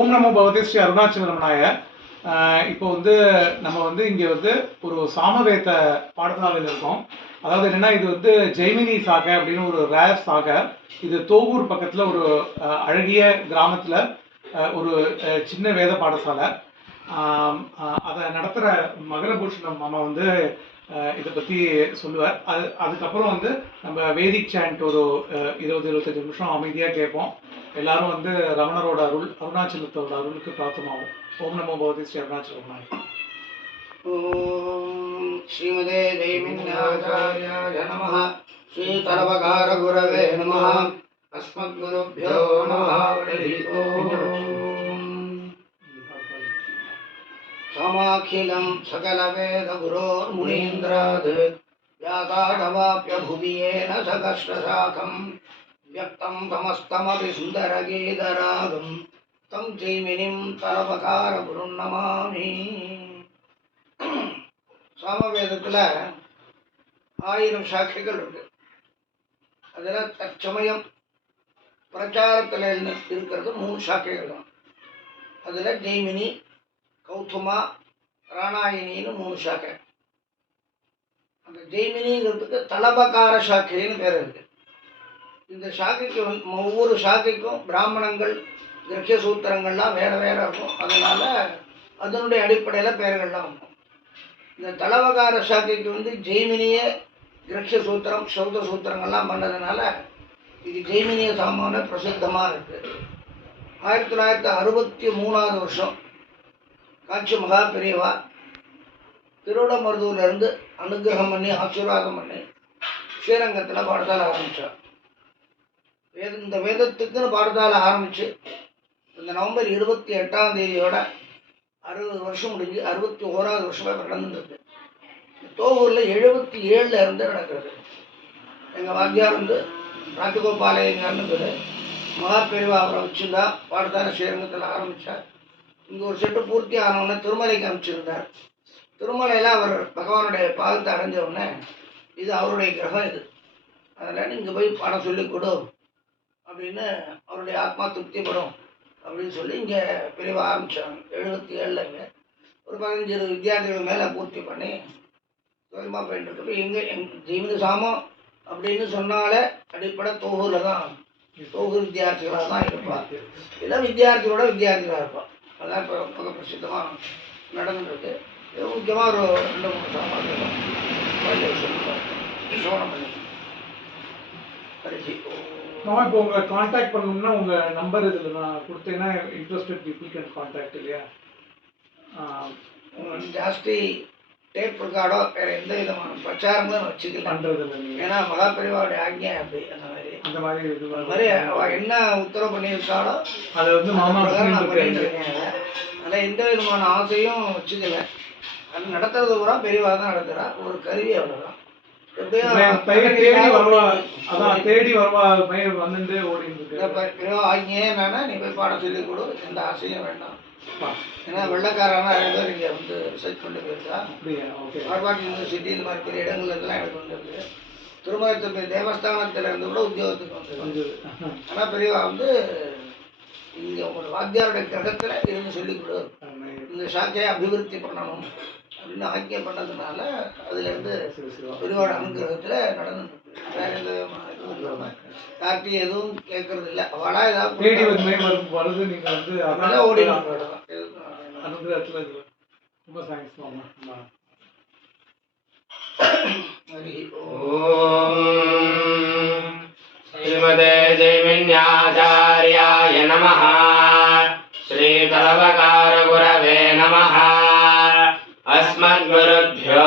ஓம் நமோ பகவதி ஸ்ரீ அருணாச்சலமனாய. இப்போ வந்து நம்ம வந்து இங்கே வந்து ஒரு சாமவேத பாடசாலையில் இருக்கோம். அதாவது என்னென்னா இது வந்து ஜெய்மினி சாகை அப்படின்னு ஒரு ரேர் சாகை இது தோகூர் பக்கத்தில் ஒரு அழகிய கிராமத்தில் ஒரு சின்ன வேத பாடசாலை. அதை நடத்துகிற மகரபூஷணம் மாமா வந்து இதை பற்றி சொல்லுவார். அது அதுக்கப்புறம் வந்து நம்ம வேதிக் சாண்ட் ஒரு இருபது இருபத்தஞ்சி நிமிஷம் அமைதியாக கேட்போம். எல்லாரும் வந்து ரமணரோட அருள் அருணாச்சலத்தோட அருளுக்கு பிரார்த்தமாகும் ஓம் நமோ பகவதி ஸ்ரீ அருணாச்சலமாய் ஓம் ஸ்ரீமதே ஸ்ரீ தரவகார குரவே நம அஸ்மத் குருபியோ நம सकलवेदगुरोर्मुनीन्द्रात् व्यासाडवाप्य भुवि येन सकष्टशाखं व्यक्तं समस्तमपि सुन्दरगीतरागं तं जैमिनिं तरवकारगुरुं नमामि சாமவேதத்தில் ஆயிரம் சாட்சிகள் இருக்கு அதில் தற்சமயம் பிரச்சாரத்தில் இருக்கிறது மூணு சாக்கைகள் தான் அதில் ஜெய்மினி கௌதமா ராணாயினின்னு மூணு சாக்கை அந்த ஜெய்மினிங்கிறதுக்கு தலபகார சாக்கைன்னு பேர் இருக்கு. இந்த சாக்கைக்கு வந்து ஒவ்வொரு சாக்கைக்கும் பிராமணங்கள் கிரகிய சூத்திரங்கள்லாம் வேற வேற இருக்கும். அதனால அதனுடைய அடிப்படையில் பெயர்கள்லாம் இருக்கும். இந்த தலவகார சாக்கைக்கு வந்து ஜெய்மினிய கிரக்ஷ சூத்திரம் சௌத சூத்திரங்கள்லாம் பண்ணதுனால இது ஜெய்மினிய சாமான பிரசித்தமாக இருக்குது ஆயிரத்தி தொள்ளாயிரத்தி அறுபத்தி மூணாவது வருஷம் காட்சி மகா பெரியவா திருவிடமருதூர்ல அனுகிரகம் பண்ணி ஆசீர்வாதம் பண்ணி ஸ்ரீரங்கத்தில் பாடசாலை ஆரம்பித்தார் வேத இந்த வேதத்துக்குன்னு பாடசாலை ஆரம்பித்து இந்த நவம்பர் இருபத்தி எட்டாம் தேதியோட அறுபது வருஷம் முடிஞ்சு அறுபத்தி ஓராவது வருஷமாக நடந்துருக்கு தோவூரில் எழுபத்தி ஏழில் இருந்து நடக்கிறது. எங்கள் வாத்தியார் வந்து ராஜகோபாலயங்கன்னு பேர். மகாபெரிவா அவரை வச்சுருந்தா பாடத்தான ஸ்ரீரங்கத்தில் ஆரம்பித்தார் இங்கே ஒரு செட்டு பூர்த்தி ஆனவுடனே திருமலைக்கு அமைச்சிருந்தார் திருமலையில் அவர் பகவானுடைய பாதத்தை அடைஞ்ச உடனே இது அவருடைய கிரகம் இது. அதனால் நீங்கள் போய் பணம் சொல்லிக் கொடு அப்படின்னு அவருடைய ஆத்மா திருப்திப்படும் அப்படின்னு சொல்லி இங்கே பிரிவாக ஆரம்பித்தாங்க எழுபத்தி ஏழில் ஒரு பதினஞ்சு இருபது வித்தியார்த்திகள் மேலே பூர்த்தி பண்ணி சுயமாக போயிட்டு இருக்கு. எங்கே எங் ஜீவன சாமம் அப்படின்னு சொன்னாலே அடிப்படை தொகுதியில் தான். தொகுதி வித்தியார்த்திகளாக தான் இருப்பார் இல்லை வித்தியார்த்திகளோட வித்தியார்த்திகளாக இருப்பாள் அதான் இப்போ மிக பிரசித்தமாக நடந்துருக்கு. இது முக்கியமாக ஒரு ரெண்டு மூணு சாமான் சோழம் பண்ணி. மாமா இப்போ உங்களை காண்டாக்ட் பண்ணணும்னா உங்க நம்பர் இதில் நான் கொடுத்தேன்னா இன்ட்ரெஸ்டட் பீப்புள் கேன் காண்டாக்ட் இல்லையா? ஜாஸ்தி டேப் ரெக்கார்டோ வேற எந்த விதமான பிரச்சாரமும் வச்சுக்கல. நீங்க ஏன்னா மகாபெரிவாவுடைய ஆக்ஞை அப்படி அந்த மாதிரி. அந்த மாதிரி இது மாதிரி என்ன உத்தரவு பண்ணியிருக்காளோ அதை வந்து மாமா பண்ணிட்டு அதில் எந்த விதமான ஆசையும் வச்சுக்கல. அது நடத்துறது பூரா பெரியவா தான் நடத்துறா. ஒரு கருவி அவ்வளோதான் பெரியவா ஆக்ஞையே என்னன்னா நீ போய் பாடம் சொல்லி கொடு. எந்த ஆசையும் வேண்டாம். ஏன்னா வெள்ளக்காரனா நிறைய பேர் இங்கே வந்து ரிசர்ச் பண்ணி போயிருக்கா. ஹார்வர்ட் யூனிவர்சிட்டி இந்த மாதிரி பெரிய இடங்கள்ல இருந்தெல்லாம் எனக்கு வந்திருக்கு. திருமணத்துக்கு தேவஸ்தானத்தில் இருந்து கூட உத்தியோகத்துக்கு வந்திருக்கு வந்தது. ஆனால் பெரியவா வந்து இங்கே உங்களோட வாத்தியாருடைய கிரகத்தில் இருந்து சொல்லிக் கொடு. இந்த சாக்கையை அபிவிருத்தி பண்ணணும் அப்படின்னு ஆக்கிய பண்ணதுனால அதுலேருந்து பெரியவாட அனுகிரகத்தில் நடந்து வேற எந்த இதுவும் இல்லாமல் யார்கிட்டையும் எதுவும் கேட்கறது இல்லை அவனா ஏதாவது தேடி வருமே வரும் வருது நீங்கள் வந்து அதனால ஓடி அனுகிரகத்தில் ரொம்ப தேங்க்ஸ் ஹரி ஓம். ஸ்ரீமதே ஜெய்வின்யாச்சாரியாய நம ஸ்ரீதலவகார குரவே நம அஸ்மத் குருபியோ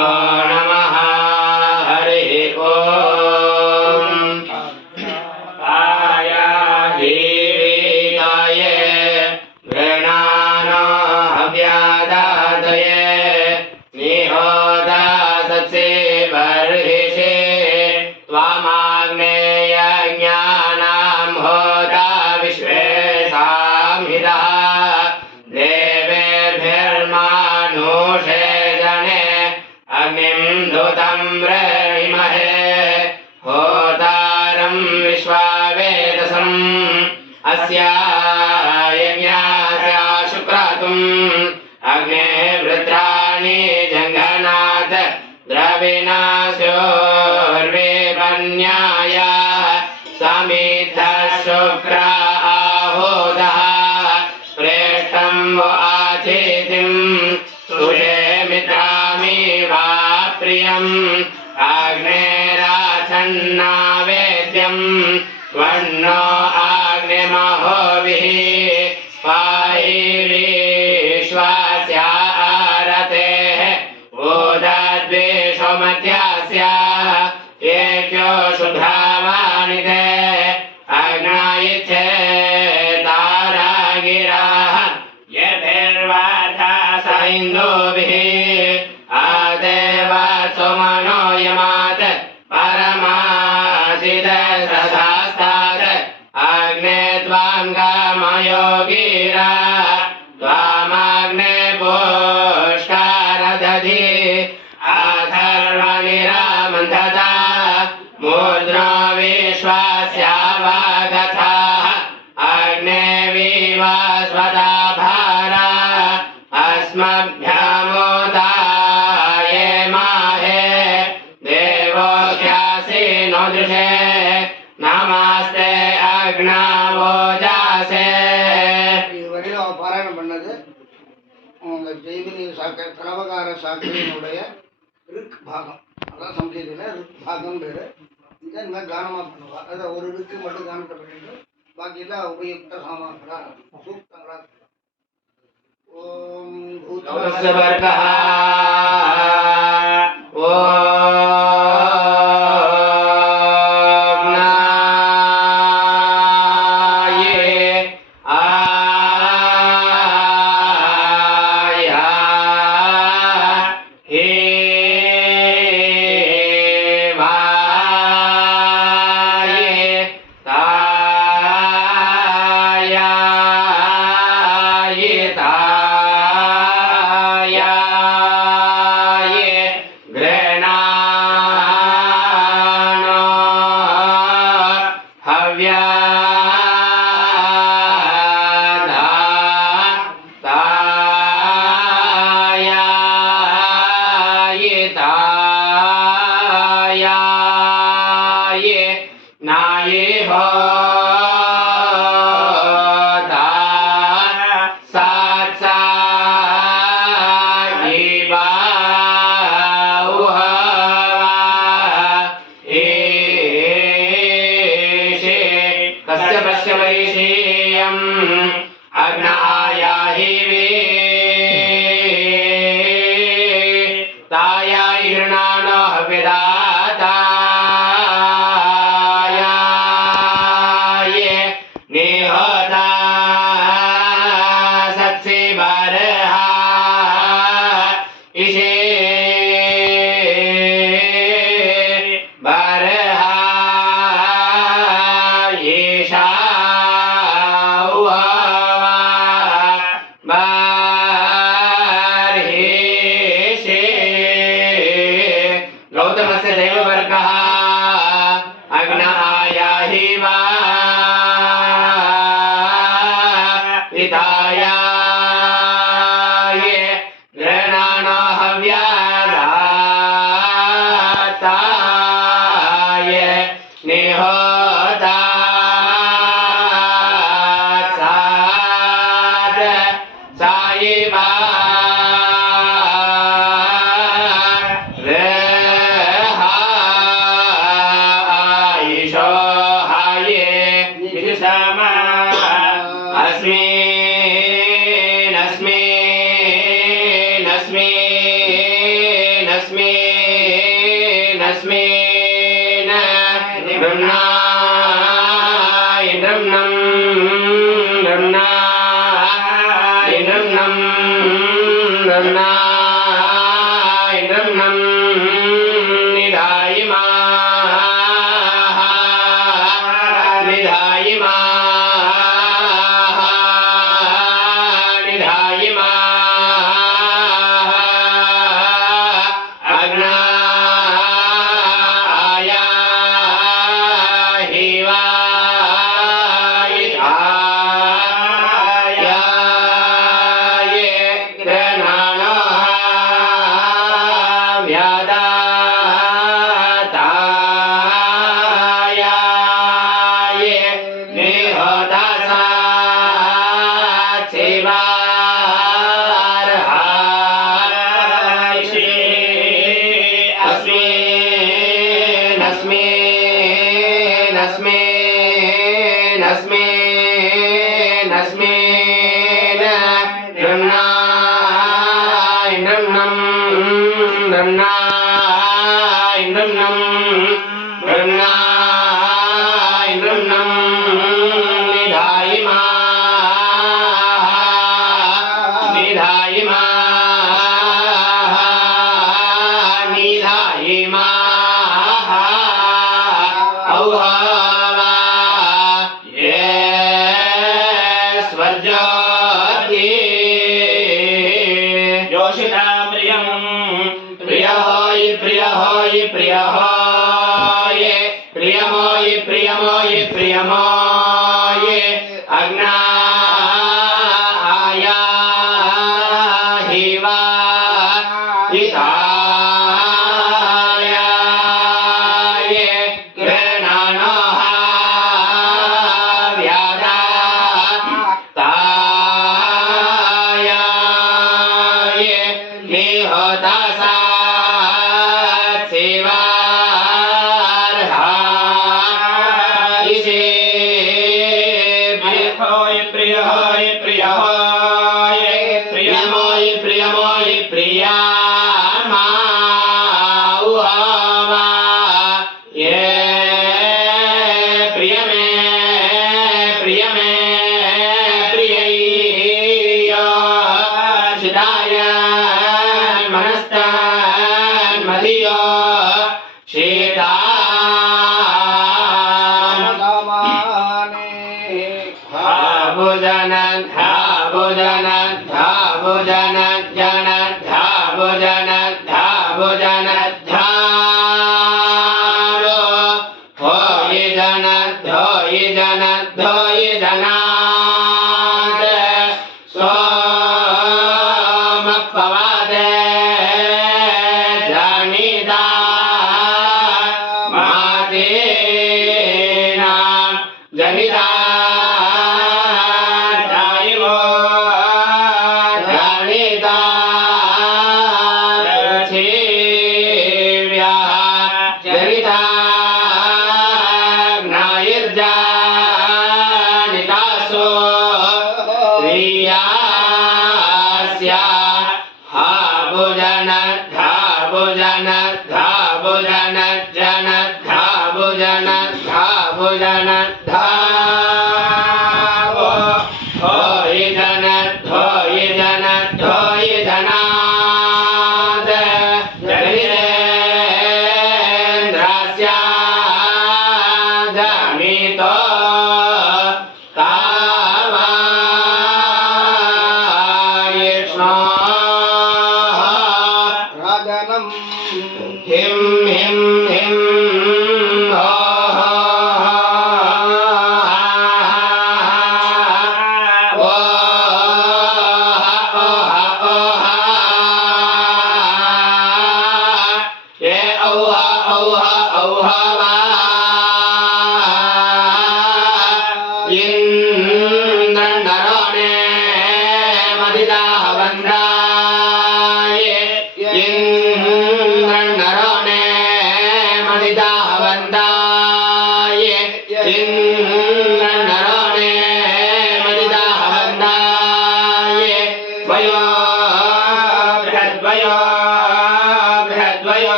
war अग्नेराचन्नावेद्यं वर्णो अग्निमहोभिः पायिरीश्वास्या आरतेः ओदद्वेषमत्यस्य विश्वास्यावागथाः अग्ने विवास्वदा भारा अस्मभ्यामोदाय माहे देवोऽख्यासि नो दृशे नमस्ते अग्नावोजासे இதுவரையில் அவன் பாராயணம் பண்ணது அந்த ஜெய்மினி சாக்கை திரவகார சாக்கையினுடைய ரிக் பாகம் அதான் சம்ஸ்கிருதியில் ரிக் பாகம் பேர் இங்கே இந்த மாதிரி தானமாக பண்ணுவா அதை ஒரு இதுக்கு மட்டும் தானத்தை பண்ணிட்டு பாக்கியெல்லாம் உபயுக்த சாமான்களா சூக்தங்களா ஓம் பூத்த ஓம்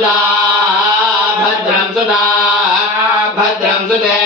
सुदा भद्रं सुदा भद्रं सुदे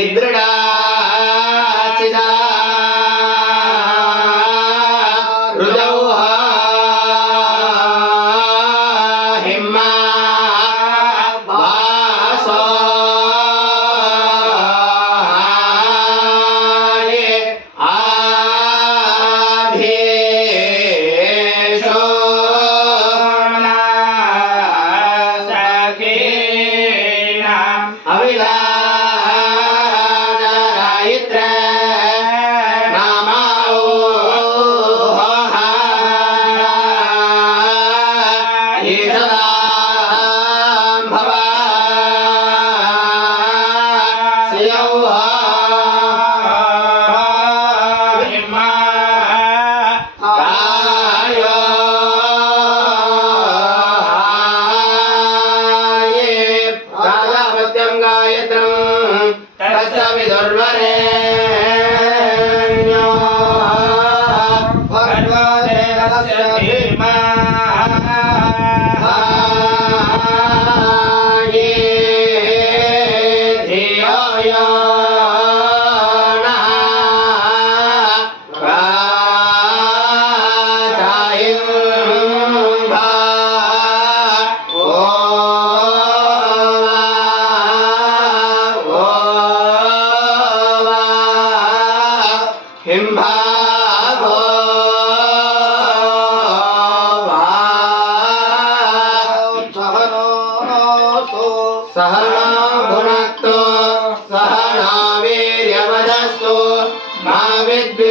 నిద్రడా?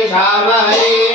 Shamai.